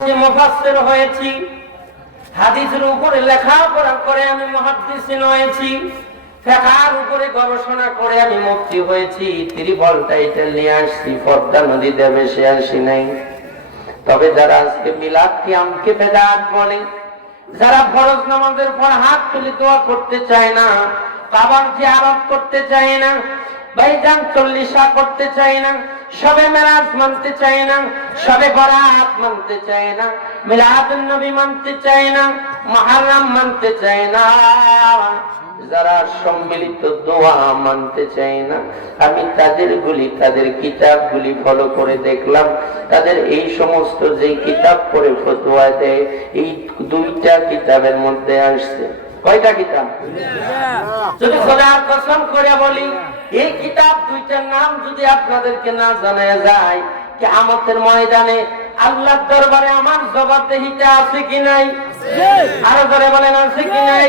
মুফাসসির হয়েছি, হাদিসের উপরে লেখাপড়া করে আমি মুহাদ্দিস হয়েছি, ফিকহের উপরে গবেষণা করে আমি মুফতি হয়েছি, ত্রিপল টাইটেল নিয়ে আসছি, পদ্মা নদীতে ভেসে আসি নাই। তবে যারা আজকে মিলাদ কিয়ামকে বেদাত বলে, যারা ফরজ নামাজের পর হাত তুলে দোয়া করতে চায় না, কাবার জিয়ারত করতে চায় না, ভাইজান চল্লিশা করতে চায় না, সবে মেরাজ মানতে চায় না, সবে বরাত মানতে চায় না, মিলাদুন নবী মানতে চায় না, মুহররম মানতে চায় না, যারা সম্মিলিত দোয়া মানতে চায় না, আমি তাদের কিতাবগুলি ফলো করে দেখলাম, তাদের এই সমস্ত যে কিতাব পড়ে ফতোয়া দেয়, এই দুইটা কিতাবের মধ্যে আসছে। কয়টা কিতাব? যদি খোদার কসম করে বলি, এই কিতাব দুইটার নাম যদি আপনাদেরকে না জানা যায়, কিয়ামতের ময়দানে আল্লাহর দরবারে আমার জবাবদিহিতা আছে কি নাই? আরো ধরে বলেন, আছে কি নাই?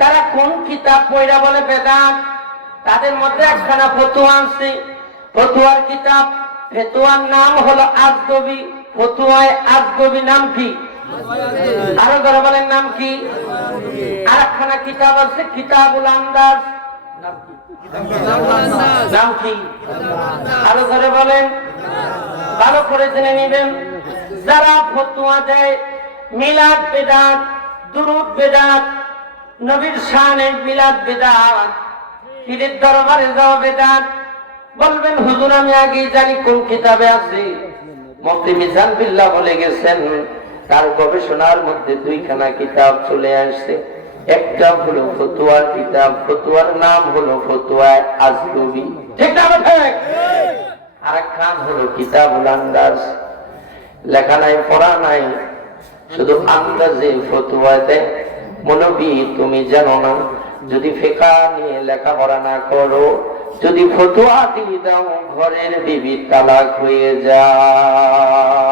তারা কোন কিতাব পড়া বলে বেদাত? তাদের মধ্যে একখানা ফতোয়া আছে, ফতোয়ার কিতাব, ফতোয়ার নাম হলো আজগবি। ফতোয়ায় আজগবি নাম কি? আরো ধরে বলেন, নাম কি? আর একখানা কিতাব আছে কিতাবুল আন্দাজ, নাম কি? আরো ধরে বলেন, ভালো করে জেনে নেবেন। যারা ফতোয়া দেয় মিলাদ বেদাত, দুরূদ বেদাত, নবীর শানে মিলাদ বেদাত, পীরের দরবারে যাওয়া বেদাত, বলবেন হুজুর আমি আগেই জানি কোন কিতাবে আছে। মুফতি মিজান বিল্লাহ বলে গেছেন, তার গবেষণার মধ্যে দুইখানা কিতাব চলে আসছে। একটা হলো ফতোয়ার কিতাব, ফতোয়ার নাম হলো ফতোয়া আজগবি, ঠিক না? আর একখান হলো কিতাবুল আন্দাজ, লেখা নাই, পড়া নাই, শুধু আন্দাজে ফতোয়া দেয়। মৌলবী তুমি জানো না, যদি ফিকহ নিয়ে লেখাপড়া না করো, যদি ফতোয়া দিয়ে দাও, ঘরের বিবি তালাক হয়ে যায়।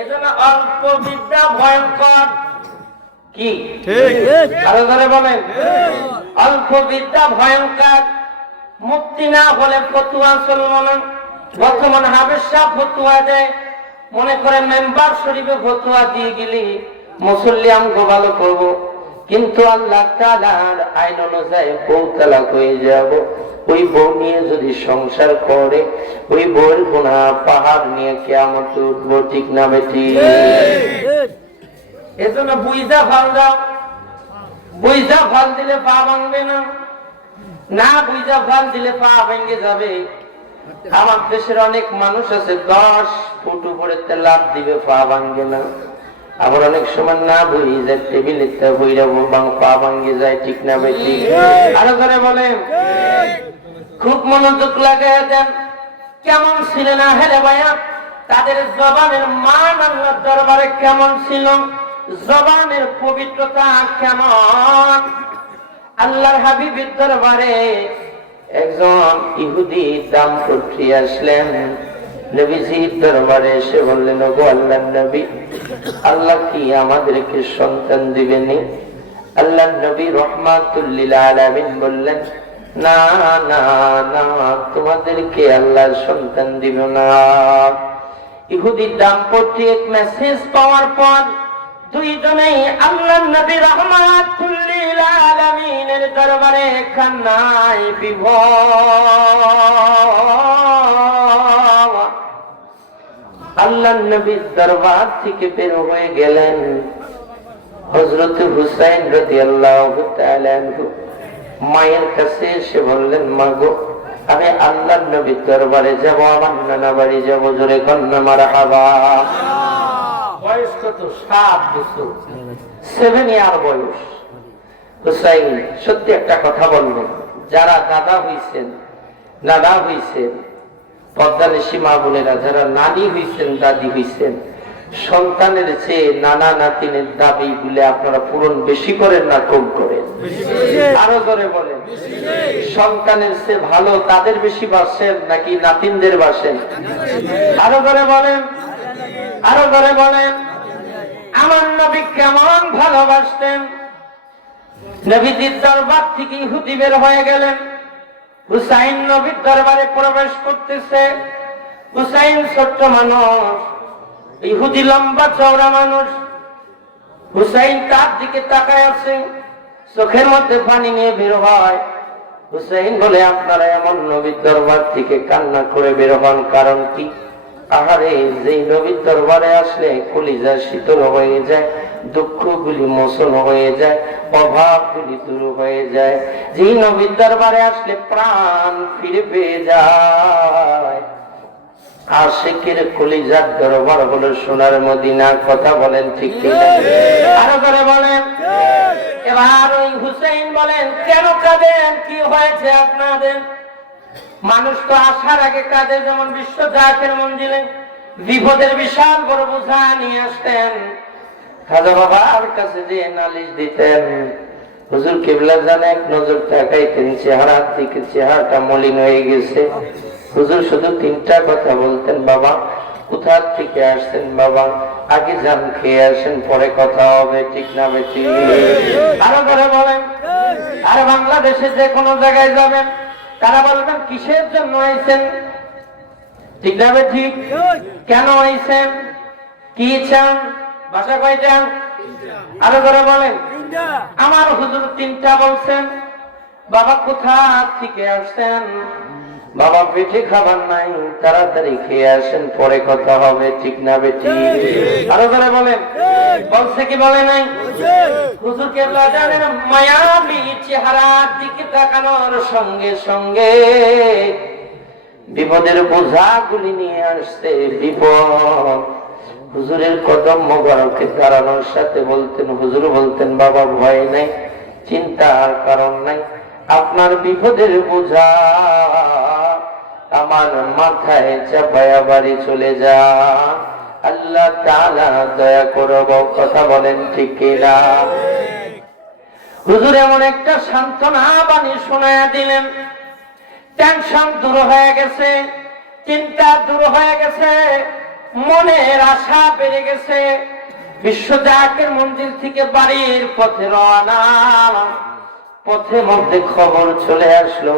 এজন্য অল্প বিদ্যা ভয়ঙ্কর। কি আরো ধরে বলেন, অল্প বিদ্যা ভয়ঙ্কর। মুক্তি না হলে ফতোয়া চলবো না। বর্তমান হাবেশা ফতোয়া দেয়, মনে করে মেম্বার শরীফে ফতোয়া দিয়ে গেলি মুসল্লি আমগো ভালো করবো, কিন্তু আল্লাহ তাআলার আইন অনুযায়ী বউ তালাক হয়ে যাব। ওই বউ নিয়ে যদি সংসার করে, ওই বউয়ের গুনাহ পাহাড় নিয়ে কিয়ামত উঠবো, ঠিক না বেটি? এজন্য বুইজা ফাল দাও। বুইজা ফাল দিলে পা ভাঙবে না, না বুইজা ফাল দিলে পা ভেঙে যাবে। আমার দেশের অনেক মানুষ আছে 10 ফুট উপরে লাফ দিবে, পা ভাঙবে না। আবার অনেক সময় না বুঝি যায়, টেবিলে পা ভাঙে যায়, ঠিক না বেটি? আরো করে বলেন, খুব মনোযোগ লাগাই দেন। কেমন ছিল না হেলে ভাইয়া, তাদের জবানের মান আল্লাহর দরবারে কেমন ছিল, জবানের পবিত্রতা কেমন। আল্লাহর হাবিবের দরবারে একজন ইহুদি দাম্পত্য আসলেন, নবীজির দরবারে এসে বললেন, ওগো আল্লাহর নবী, আল্লাহ কি আমাদেরকে সন্তান দিবেনি? আল্লাহর নবী রাহমাতুল লিল আলামিন বললেন, না না না, তোমাদেরকে আল্লাহ সন্তান দিবে না। ইহুদি দাম্পত্য এক মেসেজ পাওয়ার পর দুইজনেই আল্লাহর নবী রাহমাতুল লিল আলামিনের দরবারে কান্নায় বিভোর। আল্লাহর নবীর দরবার থেকে বের হয়ে গেলেন হযরত হুসাইন রাদিয়াল্লাহু তাআলা আনহু। মায়ের কাছে এসে বললেন, মা গো, আমি আল্লাহর নবীর দরবারে যাব, আমার নানা বাড়ি যাব। জোরে কন্যা মারহাবা। বয়স কত? 7 বছর, 7 ইয়ার বয়স। হুসাইন সত্যি একটা কথা বললেন, যারা দাদা হইছেন, পদ্মানিশী মা বোনেরা, যারা নানি হইছেন, দাদি হইছেন, সন্তানের চেয়ে নানা নাতিনের দাবি গুলো আপনারা পূরণ বেশি করেন না কম করেন? আরো ধরে বলেন, সন্তানের চেয়ে ভালো তাদের বেশি বাসেন নাকি নাতিনদের বাসেন? আরো ধরে বলেন, আরো ধরে বলেন। আমার নবী কেমন ভালোবাসতেন। নবীজির দরবার থেকে ইহুদি বের হয়ে গেলেন, হুসাইন নবীর দরবারে প্রবেশ করতেছে। হুসাইন ছোট্ট মানুষ, ইহুদি লম্বা চওড়া মানুষ। হুসাইন তার দিকে তাকায় আছে, চোখের মধ্যে পানি নিয়ে বের হয়। হুসাইন বলে, আপনারা এমন নবীর দরবার থেকে কান্না করে বের হন, কারণ কি? আহারে, যেই নবীর দরবারে আসলে কলিজা শীতল হয়ে যায়, দুঃখগুলি মোচন হয়ে যায়, অভাবগুলি দূর হয়ে যায়। যেই নবীর দরবারে আসলে প্রাণ ফিরে পেয়ে যায়। আশিকের কলিজার দরবার হলো সোনার মদিনা। কথা বলেন ঠিক কি? আরো করে বলেন। এবার ওই হুসাইন বলেন, কেন কাঁদেন? কি হয়েছে আপনাদের? মানুষ তো আসার আগে কাঁদে, যেমন বিশ্ব জাকের মঞ্জিলে বিপদের বিশাল বড় বোঝা নিয়ে আসতেন, খাজা বাবার কাছে যে নালিশ দিতেন, হুজুর কিবলা জানে এক নজর তাকাইতেন চেহারার দিকে, চেহারাটা মলিন হয়ে গেছে। হুজুর শুধু তিনটা কথা বলতেন, বাবা কোথা থেকে আসছেন? বাবা আগে যান, খেয়ে আসেন, পরে কথা হবে। ঠিক না বেশি? আরো করে বলেন। আর বাংলাদেশে যে কোনো জায়গায় যাবেন, তারা বলবেন কিসের জন্য আইছেন? ঠিক না ঠিক? কেন আইছেন? কি চান? বাসা কয়টা? আরো করে বলেন। আমার হুজুর তিনটা বলছেন। বাবা কোথা থেকে আসছেন? বাবা পেটে খাবার নাই, তাড়াতাড়ি খেয়ে আসেন, পরে কথা হবে। ঠিক না বেটি? আরো করে বলেন। বলছে কি বলে নাই? হুজুর কেবলা জানেন, মায়াবী চেহারার দিকে তাকানোর সঙ্গে সঙ্গে বিপদের বোঝাগুলি নিয়ে আসছে। বিপদ হুজুরের কদম মোবারকে দাঁড়ানোর সাথে বলতেন, হুজুর বলতেন, বাবা ভয় নাই, চিন্তার কারণ নাই, আপনার বিপদের বোঝা আমার মাথায় চাপায়া বাড়ি চলে যা, আল্লাহ তাআলা দয়া করব। কথা বলেন ঠিক কিনা? হুজুর এমন একটা সান্ত্বনা বাণী শোনায়া দিলেন, টেনশন দূর হয়ে গেছে, চিন্তা দূর হয়ে গেছে, মনের আশা বেড়ে গেছে। বিশ্ব জাকের মন্দির থেকে বাড়ির পথে রওনা, পথের মধ্যে খবর চলে আসলো,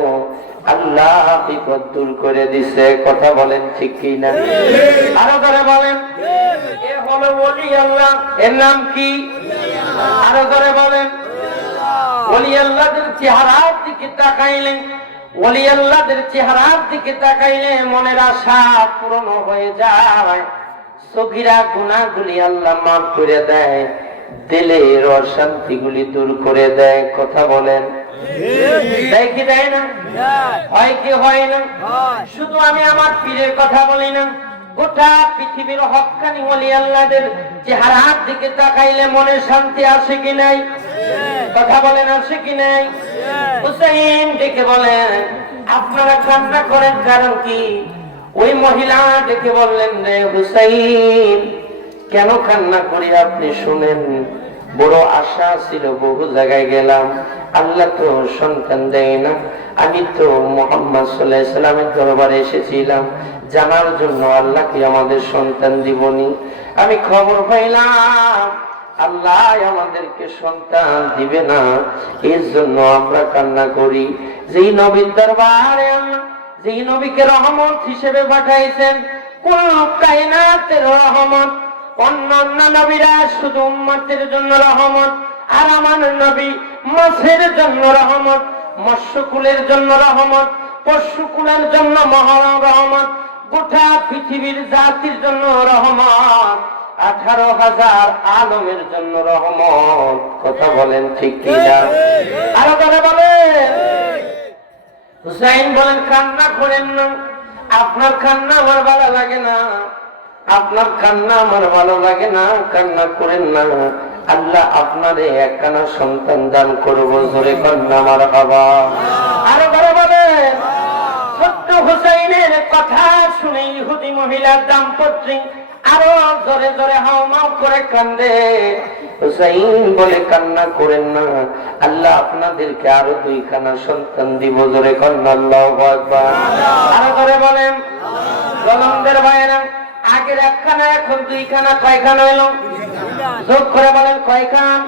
আল্লাহ বিপদ দূর করে দিছে। কথা বলেন ঠিক কি না? আরো ধরে বলেন। এ হলো ওলি আল্লাহ। এর নাম কি? আরো ধরে বলেন। ওলি আল্লাহদের চেহারার দিকে তাকাইলেন, ওলি আল্লাহদের চেহারার দিকে তাকাইলে মনের আশা পূরণ হয়ে যায়, সগীরা গুনাহগুলি আল্লাহ মাফ করে দেয়, দিলের অশান্তিগুলি দূর করে দেয়। কথা বলেন। দেয় কি দেয় না? হয় কি হয় না? শুধু আমি আমার পীরের কথা বলি না, গোটা পৃথিবীর হক্কানি ওলি আল্লাহদের চেহারার দিকে তাকাইলে মনে শান্তি আসে কি নাই? কথা বলেন, আসে কি নাই? হুসাইন ডেকে বলেন, আপনারা কান্না করেন কারণ কি? ওই মহিলা ডেকে বললেন, রে হুসাইন, কেন কান্না করি আপনি শুনেন। বড় আশা ছিল, বহু জায়গায় গেলাম, আল্লাহ তো সন্তান দেয় না। আমি তো মুহাম্মদ সাল্লাল্লাহু আলাইহি সাল্লামের দরবারে এসেছিলাম জানার জন্য আল্লাহ কি আমাদের সন্তান দিবনি। আমি খবর পাইলাম আল্লাহ আমাদেরকে সন্তান দিবে না, এর জন্য আমরা কান্না করি। যেই নবীর দরবারে আল্লাহ যেই নবীকে রহমত হিসেবে পাঠাইছেন, কোন কায়নাতের রহমত, অন্যান্য নবীরা শুধু উম্মতের জন্য রহমত, আর আমার নবী মাছের জন্য রহমত, মৎস্যকুলের জন্য রহমত, পশুকুলের জন্য মহা রহমত, গোটা পৃথিবীর জাতির জন্য রহমত, 18,000 আলমের জন্য রহমত। কথা বলেন ঠিক কিনা? আরো কথা বলেন। হুসাইন বলেন, কান্না করেন না, আপনার কান্না আমার ভালো লাগে না, আপনার কান্না আমার ভালো লাগে না, কান্না করেন না, আল্লাহ আপনারে একখানা সন্তান দান করবো। জোরে কান্না আমার বাবা। আরো বড় বলেন। ছোট্ট হুসাইনের কথা শুনে ইহুদি মহিলার দাম্পত্য আরো জোরে জোরে হাওমাও করে কান্দে। হুসাইন বলে, কান্না করেন না, আল্লাহ আপনাদেরকে আরো 2খানা সন্তান দিব। জোরে কান্না আল্লাহু আকবার। আরো করে বলেন। জলমদের ভাইয়েরা, আগের 1খানা এখন 2খানা, কয়খানা হইল? যোগ করে বলেন কয়খান?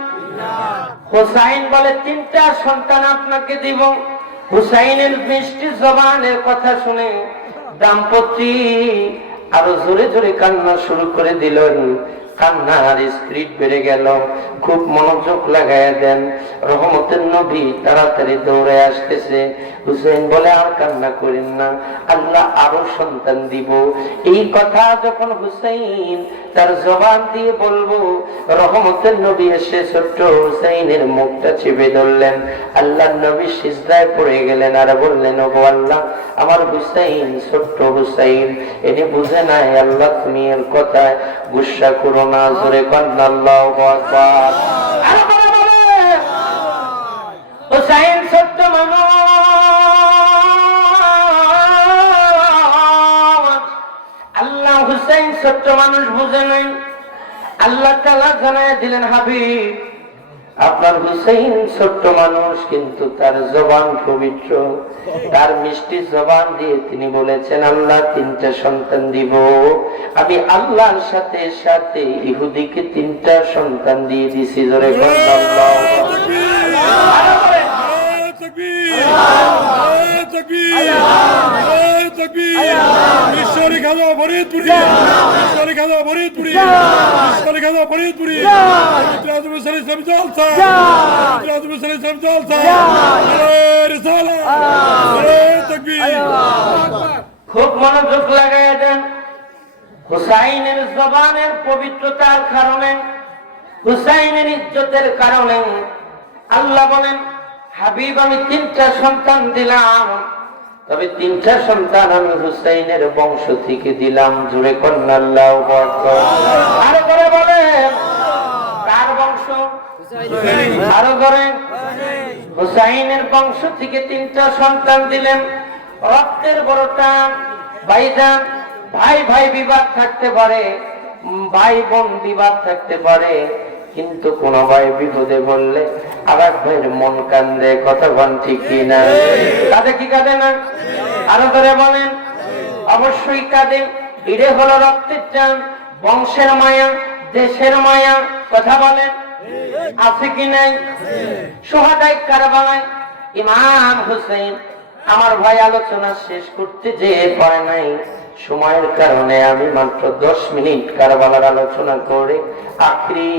হুসাইন বলে, 3টা সন্তান আপনাকে দিব। হুসাইনের মিষ্টি জবানের কথা শুনে দাম্পত্য আরো জোরে জোরে কান্না শুরু করে দিলেন। কান্নার স্পিড বেড়ে গেল। খুব মনোযোগ লাগাইয়া দেন। রহমতের নবী তাড়াতাড়ি দৌড়ে আসতেছে। হুসেইন বলে, আর কান্না করেন না, আল্লাহ আরো সন্তান দিব। এই কথা যখন হুসেইন তার জবান দিয়ে বলবো, রহমতের নবী এসে ছোট্ট হুসেইনের মুখটা চেপে ধরলেন। আল্লাহ নবী সিজদায় পড়ে গেলেন আর বললেন, ওগো আল্লাহ, আমার হুসেইন, ছোট্ট হুসেইন, এনে বুঝে নাই আল্লাহ তুমি এর কথায় গুসা করো না। জোরে কন্যা আল্লাহু আকবার। হুসেইন ছোট্ট মানুষ, আল্লাহ হুসেইন ছোট্ট মানুষ বুঝে নাই। আল্লাহ তাআলা জানায় দিলেন, হাবিব, আপনার হুসেইন ছোট্ট মানুষ, কিন্তু তার জবান পবিত্র। তার মিষ্টি জবান দিয়ে তিনি বলেছেন, আল্লাহ 3টা সন্তান দিব। আমি আল্লাহর সাথে সাথে ইহুদিকে 3টা সন্তান দিয়ে দিছি। জোরে খুব মনোযোগ লাগাই দেন। হুসাইনের জবানের পবিত্রতার কারণে, হুসাইনের ইজ্জতের কারণে আল্লাহ বলেন, হাবিব, আমি 3টা সন্তান দিলাম, তবে 3টা সন্তান আমি হুসাইনের বংশ থেকে দিলাম। জোরে কন্যা আল্লাহু আকবার। আরো করে বলেন, কার বংশ? আরো করে, হুসাইনের বংশ থেকে 3টা সন্তান দিলেন। রক্তের বড়টা ভাইজান, ভাই ভাই বিবাদ থাকতে পারে, ভাই বোন বিবাদ থাকতে পারে, কিন্তু কোন ভাই বিপদে বললে আরেক ভাইয়ের মন কান্দে। কথা বল ঠিক কিনা? কাঁদে কি কাঁদে না? আরো করে বলেন, অবশ্যই কাঁদে। এরে হলো রক্তের টান, বংশের মায়া, দেশের মায়া। কথা বলেন, আছে কি নাই? সোহাদায়ে কারবালায় ইমাম হুসেইন, আমার ভাই আলোচনা শেষ করতে যে পারে নাই, সময়ের কারণে আমি মাত্র 10 মিনিট কারবালার আলোচনা করে আখরি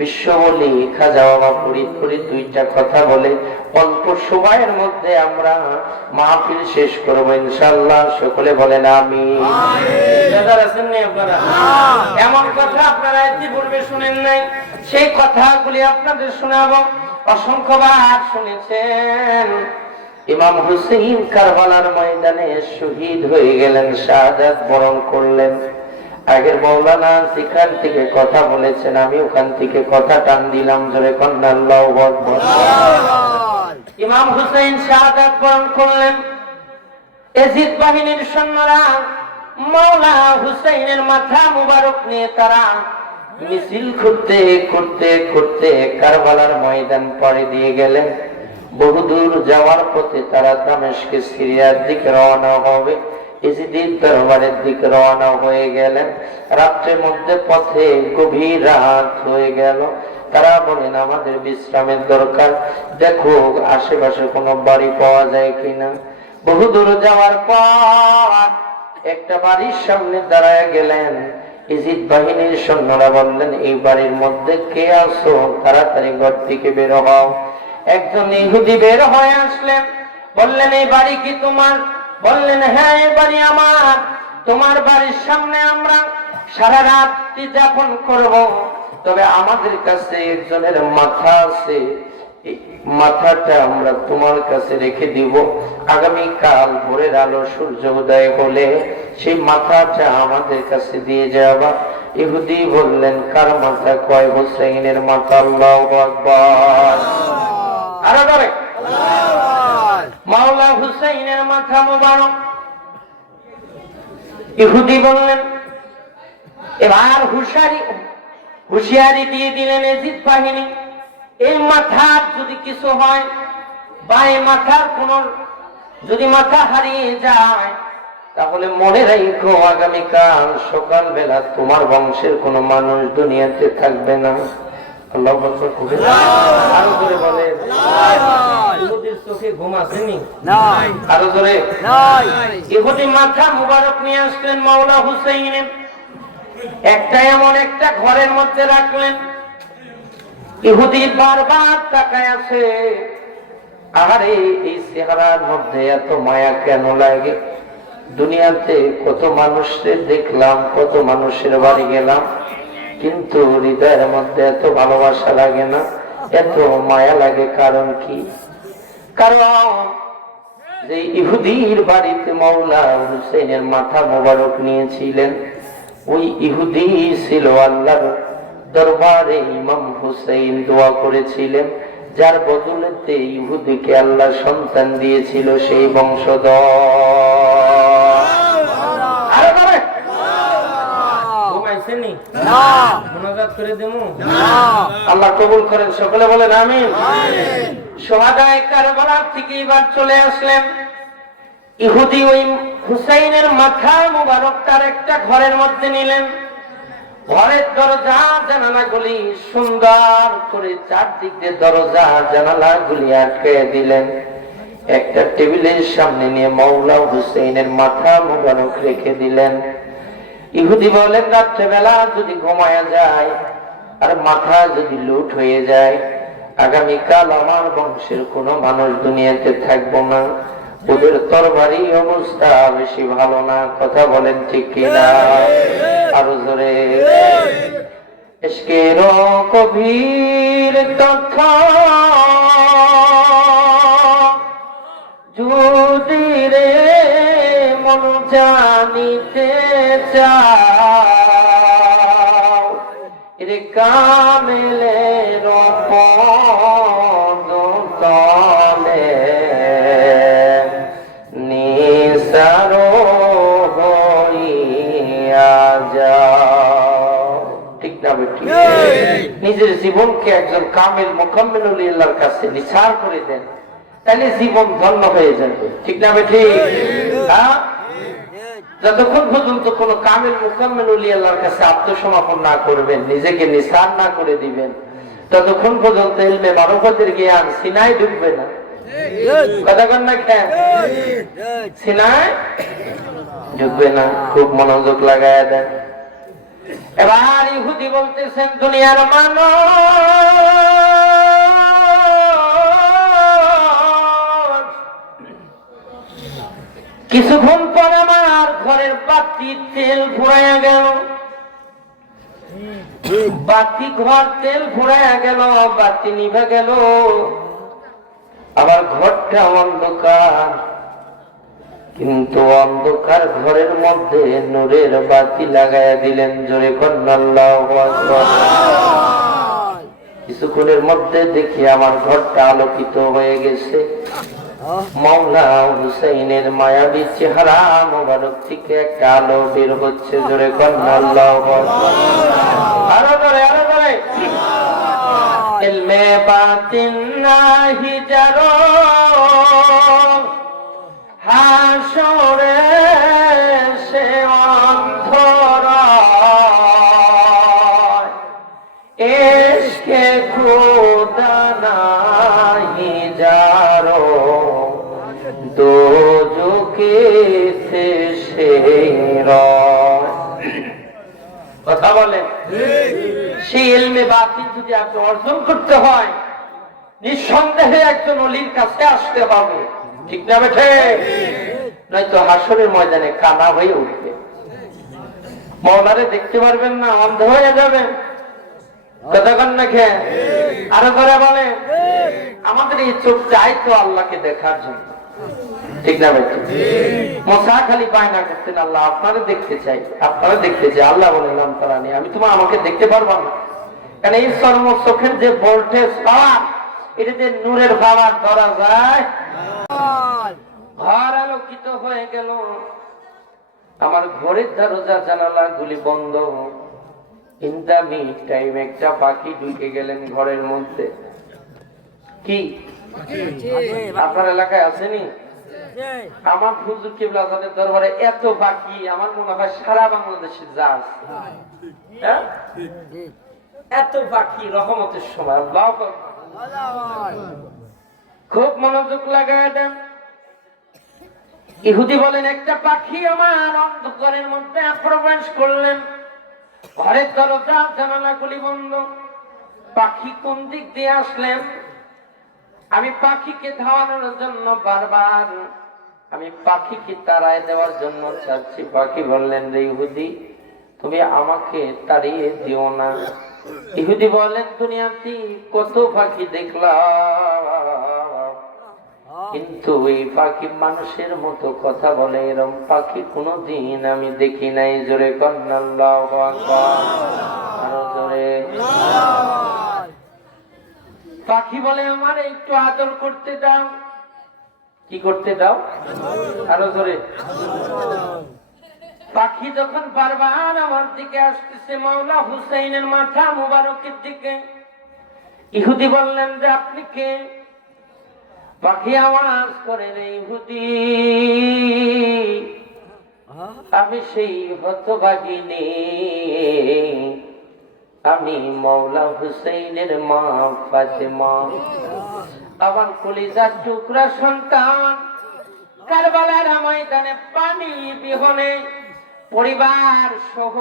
বিশ্ব বলি খাজা বাবা ফরিদপুরি 2টা কথা বলে অল্প সময়ের মধ্যে আমরা মাহফিল শেষ করব ইনশাআল্লাহ। সকলে বলেন আমিন। এমন কথা আপনারা ইতিপূর্বে শুনেন নাই, সেই কথাগুলি আপনাদের শোনাবো। অসংখ্যবার শুনেছেন। ইমাম হুসেইন কারবালার ময়দানে শহীদ হয়ে গেলেন, শাহাদাত বরণ করলেন। আগের মাওলানা সেখান থেকে কথা বলেছেন, আমি ওখান থেকে কথা টান দিলাম। জোরে কন্যা আল্লাহু আকবার। ইমাম হুসেইন শাহাদাত বরণ করলেন। এজিদ বাহিনীর সৈন্যরা মাওলা হুসেইনের মাথা মুবারক নিয়ে তারা মিছিল করতে করতে করতে কারবালার ময়দান পাড়ি দিয়ে গেলেন। বহুদূর যাওয়ার পথে তারা দামেস্কে সিরিয়ার দিকে রওনা হবে, ইজিদের দরবারের দিকে রওনা হয়ে গেলেন। রাত্রের মধ্যে পথে গভীর রাত হয়ে গেল। তারা বলেন, আমাদের বিশ্রামের দরকার, দেখো আশেপাশে কোনো বাড়ি পাওয়া যায় কিনা। বহুদূর যাওয়ার পর একটা বাড়ির সামনে দাঁড়ায় গেলেন। ইজিদ বাহিনীর সৈন্যরা বললেন, এই বাড়ির মধ্যে কে আছো? তাড়াতাড়ি ঘর থেকে বের হও। একজন ইহুদি বের হয়ে আসলেন, বললেন, এই বাড়ি কি তোমার? বললেন, হ্যাঁ, এই বাড়ি আমার। তোমার বাড়ির সামনে আমরা সারা রাত্রি যাপন করব, তবে আমাদের কাছে একজনের মাথা আছে, মাথাটা আমরা তোমার কাছে রেখে দিব। আগামীকাল ভোরের আলো সূর্য উদয় হলে সেই মাথাটা আমাদের কাছে দিয়ে যাবা। ইহুদি বললেন, কার মাথা? কয়, হুসাইনের মাথা। আল্লাহু আকবার। আরো করে, মাওলা হুসাইনের মাথা মুবারক। ইহুদি বললেন, এবার হুঁশিয়ারি দিয়ে দিলেন এজিদ বাহিনী, এই মাথার যদি কিছু হয় বা এই মাথার কোন যদি মাথা হারিয়ে যায়, তাহলে মনে রাখো আগামীকাল সকালবেলা তোমার বংশের কোন মানুষ দুনিয়াতে থাকবে না। আল্লাহু আকবার কবি আরো জোরে বলেন ইহুদির চোখে ঘুম আসেনি নাই আরো জোরে নাই ইহুদি মাথা মুবারক নিয়ে আসলেন মাওলা হুসাইনের একটা এমন একটা ঘরের মধ্যে রাখলেন ইহুদি বারবার তাকায় আছে আরে এই চেহারার মধ্যে এত মায়া কেন লাগে দুনিয়াতে কত মানুষকে দেখলাম কত মানুষের বাড়ি গেলাম কিন্তু হৃদয়ের মধ্যে এত ভালোবাসা লাগে না এত মায়া লাগে কারণ কি কারণ যে ইহুদির বাড়িতে মাওলা হুসেনের মাথা মোবারক নিয়েছিলেন ওই ইহুদি ছিল আল্লাহর দরবারে ইমাম হুসেইন দোয়া করেছিলেন যার বদলেতে ইহুদিকে আল্লাহ সন্তান দিয়েছিল সেই বংশধর আল্লাহ কবুল করেন সকলে বলেন আমিন সোহাদায়ে কারবালার থেকে এবার চলে আসলেন ইহুদি ওই হুসাইনের মাথা মুবারক তার একটা ঘরের মধ্যে নিলেন ঘরের দরজা জানালাগুলি সুন্দর করে চারদিক দিয়ে দরজা জানালাগুলি আটকে দিলেন একটা টেবিলের সামনে নিয়ে মাওলা হুসাইনের মাথা মুবারক রেখে দিলেন ইহুদি বলেন রাত্রেবেলা যদি ঘুমায়া যায় আর মাথা যদি লুট হয়ে যায় আগামীকাল আমার বংশের কোনো মানুষ দুনিয়াতে থাকবো না ওদের তরবারি অবস্থা বেশি ভালো না কথা বলেন ঠিক কিনা আরো জোরে ইশকের গভীর তথ্য যদি রে মন জানিতে চাও রে কামেলের পদতলে নিসারো হইয়া যাও ঠিক না বেটি নিজের জীবনকে একজন কামেল মুকাম্মিল আল্লাহর কাছে নিসার করে দেন তাহলে জীবন ধন্য হয়ে যাবে ঠিক না বেটি হ্যাঁ যতক্ষণ পর্যন্ত কোন কামেল মুকাম্মিল আল্লাহর কাছে আত্মসমর্পণ না করবেন নিজেকে নিসার না করে দিবেন ততক্ষণ পর্যন্ত ইলমে মারফতের জ্ঞান সিনায় ঢুকবে না কথা কন না কেন সিনায় ঢুকবে না খুব মনোযোগ লাগায় দেন এবার ইহুদি বলতেছেন দুনিয়ার মানুষ কিছুক্ষণ পর আমার ঘরের বাতি তেল ফুরাইয়া গেল বাতি ঘর তেল ফুরাইয়া গেল বাতি নিভে গেল আবার ঘরটা অন্ধকার কিন্তু অন্ধকার ঘরের মধ্যে নূরের বাতি লাগাইয়া দিলেন জোরে কন্যা আল্লাহু আকবার কিছুক্ষণের মধ্যে দেখি আমার ঘরটা আলোকিত হয়ে গেছে মাওলা হুসাইনের মায়াবী চেহারা মোবারক থেকে একটা আলো বের হচ্ছে জোরে কন্যা আল্লাহু আকবার আরো জোরে ইলমে বাতিন নাহি জারো হাসরে সে অন্ধর ইশকে খুদা নাহি জারো দোজখে সে কথা বলেন সেই ইলমে বাতিন যদি আপনি অর্জন করতে হয় নিঃসন্দেহে একজন ওলির কাছে আসতে হবে ঠিক না বেঠে নয়তো হাসরের ময়দানে কানা হয়ে উঠবে মাওলারে দেখতে পারবেন না অন্ধ হয়ে যাবেন কথা কন না খেয়ে আরো করে বলে আমাদের এই চোখ চাই তো আল্লাহকে দেখার জন্য ঠিক না ভাই মোসা খালি বায়না করতেন আল্লাহ আপনারা দেখতে চাই আল্লাহ বললাম তারা নেই আমি তোমার আমাকে দেখতে পারবো না কারণ এই চর্ম চোখের যে ভোল্টেজ পাওয়ার এটা যে নূরের পাওয়ার ধরা যায় ঘর আলোকিত হয়ে গেল আমার ঘরের দরজা জানালা গুলি বন্ধ ইন দা মিড টাইম একটা পাখি ঢুকে গেলেন ঘরের মধ্যে কি আপনার এলাকায় আসেনি আমার হুজুর কিবলা আজাদের দরবারে এত বাকি আমার মনে হয় সারা বাংলাদেশে যা আছে এত পাখি রহমতের সময়। আল্লাহু আকবার। খুব মনোযোগ লাগায় দেন। ইহুদি বলেন, একটা পাখি আমার অন্ধকারের মধ্যে প্রবেশ করলেন, ঘরের দরজা জানালাগুলি বন্ধ। পাখি কোন দিক দিয়ে আসলেন? আমি পাখিকে ধাওয়ানোর জন্য বারবার আমি পাখিকে তাড়ায় দেওয়ার জন্য চাচ্ছি। পাখি বললেন, রে ইহুদি, তুমি আমাকে তাড়িয়ে দিও না। ইহুদি বলেন, দুনিয়াতে কত পাখি দেখলাম, কিন্তু এই পাখি মানুষের মতো কথা বলে এরকম পাখি কোনোদিন আমি দেখি নাই। জোরে কন্যা আল্লাহু আকবার, আরো জোরে। পাখি বলে, আমার একটু আদর করতে দাও। কি করতে দাও? আরো জোরে। পাখি যখন বারবার আমার দিকে আসতেছে, মাওলা হুসাইনের মাথা মুবারকের দিকে, ইহুদি বললেন যে, আপনি কে? পাখি আওয়াজ করে, রে ইহুদি, আমি সেই হতভাগিনী, আমি মাওলা হুসাইনের মা ফাতেমা। আমার কলিজার টুকরা সন্তান কারবালার ময়দানে পানি বিহনে পরিবার সহ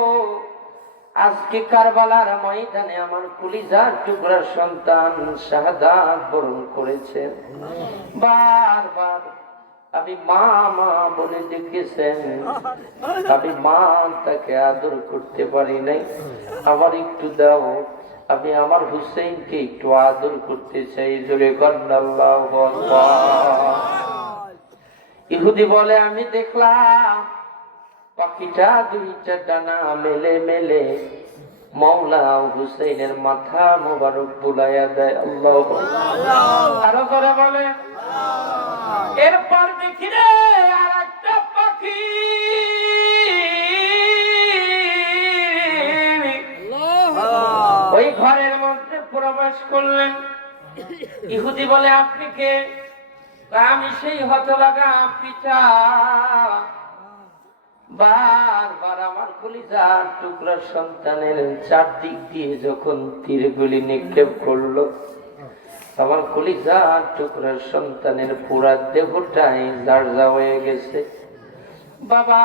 আজকে কারবালার ময়দানে আমার কলিজার টুকরা সন্তান শাহাদাত বরণ করেছে। বারবার আমি মা মা বলে ডেকেছেন, আমি মা তাকে আদর করতে পারি নাই। আমার একটু দাও, আমি আমার হুসেইনকে একটু আদর করতে চাই। জোরে কন্যা আল্লাহু আকবার। ইহুদি বলে, আমি দেখলাম পাখিটা দুইটা ডানা মেলে মেলে মাওলা হুসাইনের মাথা মোবারক বুলাইয়া দেয়। আল্লাহু আকবার। আরো করে বলে। এরপর দেখি রে আর একটা পাখি ওই ঘরের মধ্যে প্রবেশ করলেন। ইহুদি বলে, আপনি কে? আমি সেই হতলাগা পিতা। বারবার আমার কলিজার টুকরা সন্তানের চারদিক দিয়ে যখন তীরগুলি নিক্ষেপ করলো, আমার কলিজার টুকরা সন্তানের পুরা দেহটাই জারজা হয়ে গেছে। বাবা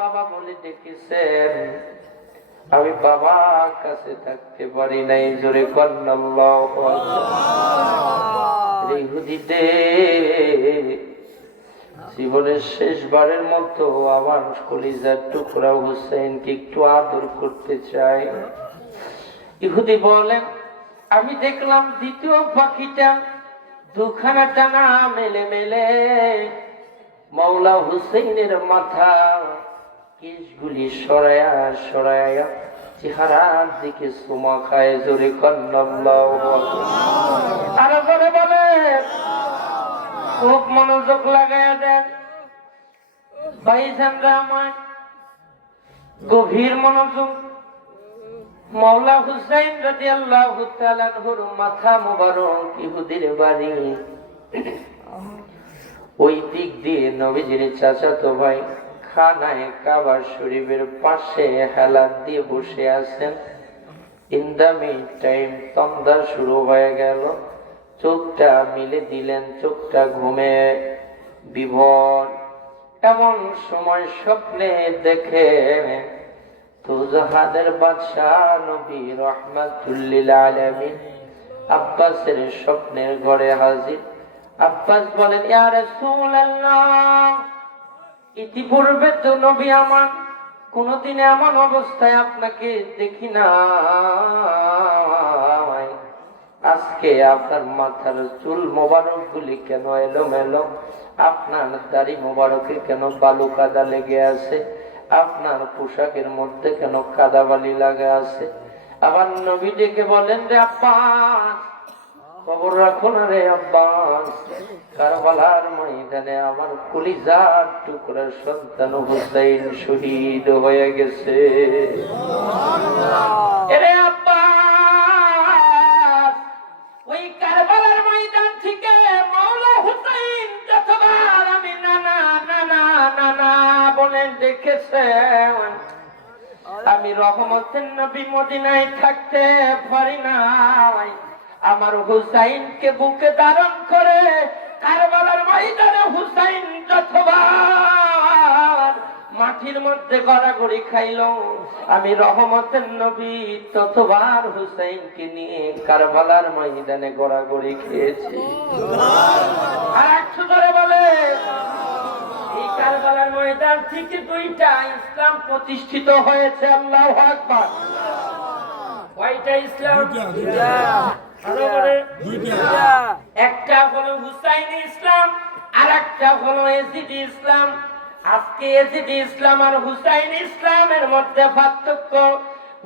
বাবা বলে ডেকেছেন, আমি বাবার কাছে থাকতে পারি নাই। জোরে কন্যা আল্লাহু আকবার। ইহুদিতে জীবনের শেষবারের মতো আমার কলিজার টুকরা হুসাইনকে একটু আদর করতে চাই। ইহুদি বলেন, আমি দেখলাম দ্বিতীয় পাখিটা দুখানা টানা মেলে মেলে মাওলা হুসাইনের মাথা কেশগুলি সরায়া সরায়া চেহারার দিকে চুমা খায়। জোরে কন্যা আল্লাহু আকবার। আরো জোরে বলে। খুব মনোযোগ লাগাইয়া দেন ভাইজানরা আমার, গভীর মনোযোগ। মাওলা হুসাইন রাদিয়াল্লাহু তাআলা আনহুর মাথা মোবারক ইহুদির বাড়ি। ওই দিক দিয়ে নবীজির চাচাতো ভাই খানায়ে কাবা শরীফের পাশে হেলান দিয়ে বসে আছেন। ইন দা মিড টাইম তন্দা শুরু হয়ে গেল। চোখটা মিলে দিলেন, চোখটা ঘুমে বিভোর। এমন সময় স্বপ্নে দেখে দুজাহানের বাদশাহ নবী রাহমাতুল লিল আলামিন আব্বাসের স্বপ্নের ঘরে হাজির। আব্বাস বলেন, ইয়া রাসূলুল্লাহ, ইতিপূর্বে তো নবী আমার কোনদিন এমন অবস্থায় আপনাকে দেখি না। আজকে আপনার মাথার চুল মোবারক গুলি কেন এলোমেলো? আপনার দাড়ি মোবারকে কেন বালু কাদা লেগে আছে? আপনার পোশাকের মধ্যে কেন কাদা বালি লাগা আছে? আবার নবী ডেকে বলেন, রে আব্বাস, খবর রাখো না রে আব্বাস, কারবালার ময়দানে আমার কলিজার টুকরা সন্তান হুসাইন শহীদ হয়ে গেছে। এরে আব্বাস, ওই কারবালার ময়দান থেকে মাওলা হুসাইন যতবার আমি নানা নানা নানা বলে ডেকেছেন, আমি রহমত রহমতের নবী মদিনায় থাকতে পারি নাই, আমার হুসাইনকে বুকে ধারণ করে কারবালার ময়দানে হুসাইন যতবার মাটির মধ্যে গড়াগড়ি খাইল, আমি রহমতের নবী ততবার হুসাইনকে নিয়ে কারবালার ময়দানে গড়াগড়ি খেয়েছি। আর একটু ধরে বলে, এই কারবালার ময়দান থেকে দুইটা ইসলাম প্রতিষ্ঠিত হয়েছে। আল্লাহু আকবার। কয়টা ইসলাম? একটা হলো হুসাইনি ইসলাম, আর একটা হলো এজিদি ইসলাম। আজকে এজিদি ইসলাম আর হুসাইনি ইসলামের মধ্যে পার্থক্য।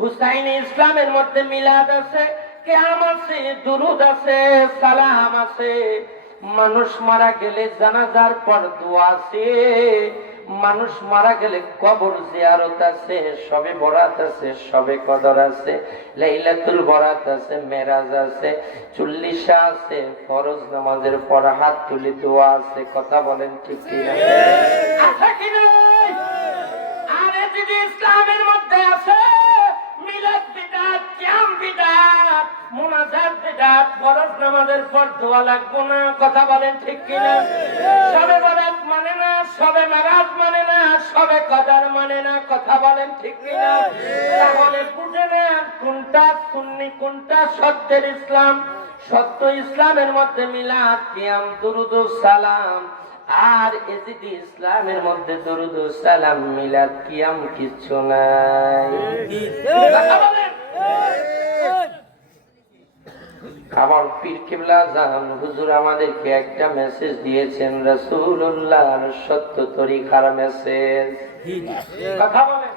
হুসাইনি ইসলামের মধ্যে মিলাদ আছে, কিয়াম আছে, দুরুদ আছে, সালাম আছে। মানুষ মারা গেলে জানাজার পর দোয়া আছে, মানুষ মারা গেলে কবর জিয়ারত আছে, শবে বরাত আছে, শবে কদর আছে, লাইলাতুল বরাত আছে, মেরাজ আছে, চল্লিশা আছে, ফরজ নামাজের পর হাত তুলে দোয়া আছে। কথা বলেন ঠিক কিনা? আছে কিনা? আর যদি ইসলামের মধ্যে আছে মিলাদ বিদআত, কিয়াম বিদআত, মুনাজাত বিদআত, ফরজ নামাজের পর দোয়া লাগবে না। কথা বলেন ঠিক কিনা? শবে বরাত মানে না, শবে মেরাজ মানে না, শবে কদর মানে না। কথা বলেন ঠিক কিনা? তাহলে বুঝে নেন কোনটা সুন্নি, কোনটা সত্যের ইসলাম। সত্য ইসলামের মধ্যে মিলাদ, কিয়াম, দুরুদ ও সালাম। আর এজিদি ইসলামের মধ্যে দুরুদ ও সালাম, মিলাদ, কিয়াম কিচ্ছু নাই। কথা বলেন। আমার পীর কিবলা জান হুজুর আমাদেরকে একটা মেসেজ দিয়েছেন, রাসূলুল্লাহর সত্য তরিকার মেসেজ। কথা বলেন।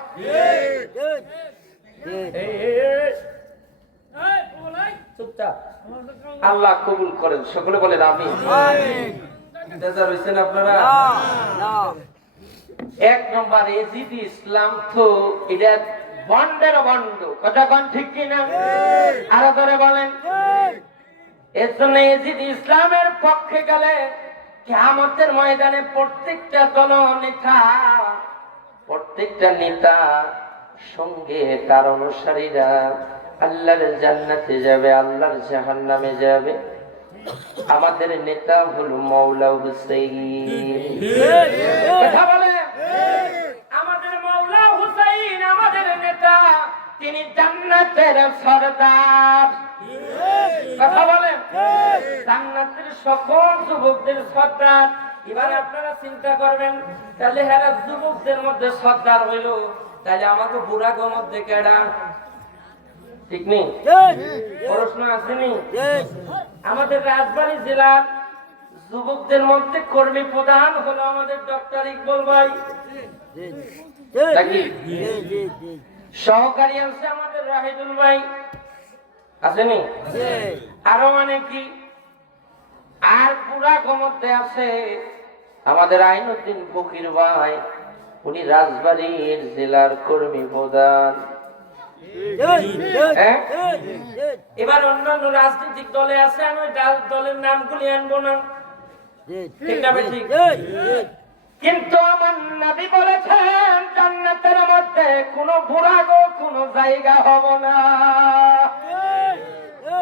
আল্লাহ কবুল করেন। সকলে বলেন আমিন। বেজার হইছেন আপনারা? এক নম্বর এজিদি ইসলাম তো এটা বন্ডের বন্ড। কথা কোন ঠিক কিনা? আরো ধরে বলেন। এর জন্য এজিদি ইসলামের পক্ষে গেলে কিয়ামতের ময়দানে প্রত্যেকটা দলনেতা, প্রত্যেকটা নেতা সঙ্গে তার অনুসারীরা আল্লাহর জান্নাতে যাবে, আল্লাহর জাহান্নামে যাবে। আমাদের নেতা হলো মাওলা হুসাইন। কথা বলে। আমাদের মাওলা হুসাইন আমাদের নেতা, তিনি জান্নাতের সরদার। কথা বলেন। জান্নাতের সকল যুবকদের সর্দার। এবার আপনারা চিন্তা করবেন, তাহলে হেরা যুবকদের মধ্যে সর্দার হইল, তাহলে আমাকে বুড়া গো মধ্যে কেডা? ঠিক নেই? প্রশ্ন আসেনি? আমাদের রাজবাড়ী জেলার যুবকদের মধ্যে কর্মী প্রধান হলো আমাদের ডক্টর ইকবাল ভাই। সহকারী আছে আমাদের রাহিদুল ভাই। আসেনি? আরো অনেকে। আর পুরা মধ্যে আছে আমাদের আইনুদ্দিন ফকির ভাই, উনি রাজবাড়ীর জেলার কর্মী প্রধান। এবার অন্যান্য রাজনৈতিক দলে আছে, আমি দলের নামগুলি আনবো না। কিন্তু আমার নবী বলেছেন জান্নাতের মধ্যে কোনো বুড়া গো কোনো জায়গা হব না।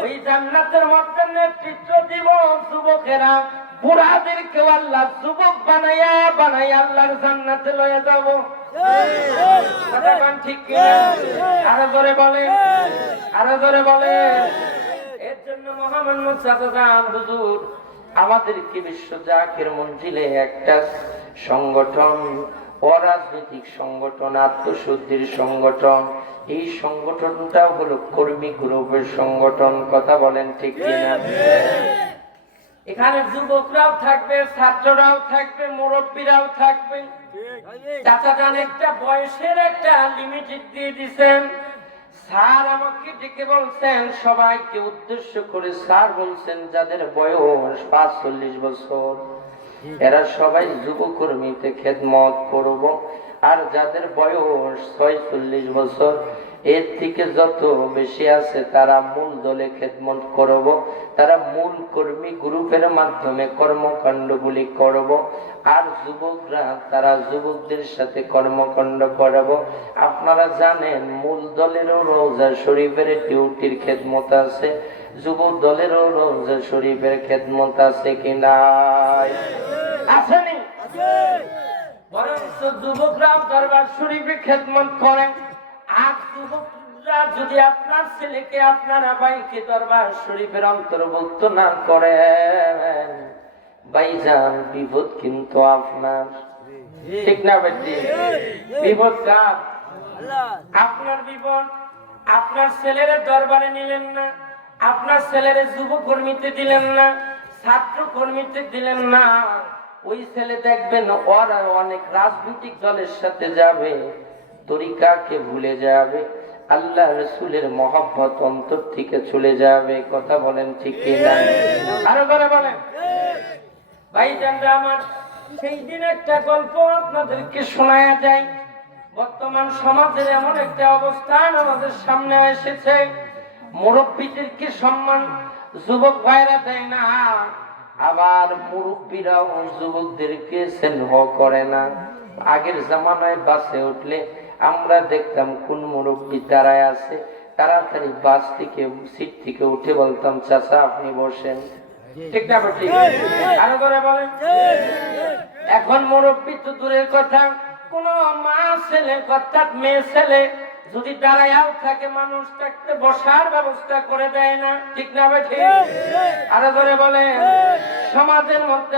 ওই জান্নাতের মধ্যে নেতৃত্ব দিব যুবকেরা। বুড়াদেরকে আল্লাহ যুবক বানাইয়া বানাইয়া আল্লাহর জান্নাতে লয়ে যাব। ঠিক আরো জোরে বলে, আরো জোরে বলে। এর জন্য মহামান্য চাচাজান হুজুর আমাদেরকে বিশ্ব জাকির মঞ্জিলে একটা সংগঠন, অরাজনৈতিক সংগঠন, আত্মশুদ্ধির সংগঠন। এই সংগঠনটা হলো কর্মী গ্রুপের সংগঠন। কথা বলেন ঠিক কিনা? এখানে যুবকরাও থাকবে, ছাত্ররাও থাকবে, মুরব্বীরাও থাকবে। চাচা জান একটা বয়সের একটা লিমিটেড দিয়ে দিচ্ছেন। স্যার আমাকে ডেকে বলছেন, সবাইকে উদ্দেশ্য করে স্যার বলছেন যাদের বয়স 45 বছর এরা সবাই যুবকর্মীতে খেদমত করব, আর যাদের বয়স 46 বছর এর থেকে যত বেশি আছে তারা মূল দলে খেদমত করব, তারা মূল কর্মী গ্রুপের মাধ্যমে কর্মকাণ্ডগুলি করব, আর যুবকরা তারা যুবকদের সাথে কর্মকাণ্ড করব। আপনারা জানেন মূল দলেরও রওজা শরীফের ডিউটির খেদমত আছে, যুব দলেরও রওজা শরীফের খেদমত আছে কি নাই? আসেনি? বরঞ্চ যুবকরা দরবার শরীফে খেদমত করেন, আর যুবকরা যদি আপনার ছেলেকে আপনার ভাইকে দরবার শরীফের অন্তর্ভুক্ত না করেন, ভাইজান বিপদ কিন্তু আপনার। ঠিক না বেটি? বিপদ কার? আপনার বিপদ। আপনার ছেলের দরবারে নিলেন না, আপনার ছেলের যুব কর্মীতে দিলেন না, ছাত্র কর্মীতে দিলেন না, ওই ছেলে দেখবেন ওরা অনেক রাজনৈতিক দলের সাথে যাবে, তরিকাকে ভুলে যাবে, আল্লাহ রসুলের মহব্বত অন্তর থেকে চলে যাবে। কথা বলেন ঠিক কিনা? আরো করে বলেন। ভাইজানরা আমার, সেই দিন একটা গল্প আপনাদেরকে শোনায়া যায়। বর্তমান সমাজের এমন একটা অবস্থান আমাদের সামনে এসেছে, মুরব্বীদেরকে সম্মান যুবক ভাইরা দেয় না, আবার মুরব্বীরাও যুবকদেরকে স্নেহ করে না। আগের জামানায় বাসে উঠলে আমরা দেখতাম কোন মুরব্বী দাঁড়ায় আছে, তাড়াতাড়ি বাস থেকে সিট থেকে উঠে বলতাম, চাচা আপনি বসেন। ঠিক না? ঠিক। আরো করে বলেন। এখন মুরব্বী তো দূরের কথা, কোন মা ছেলে অর্থাৎ মেয়ে ছেলে যদি দাঁড়ায়াও থাকে, মানুষ থাকতে বসার ব্যবস্থা করে দেয় না। ঠিক না? ঠিক। আরো করে বলেন। সমাজের মধ্যে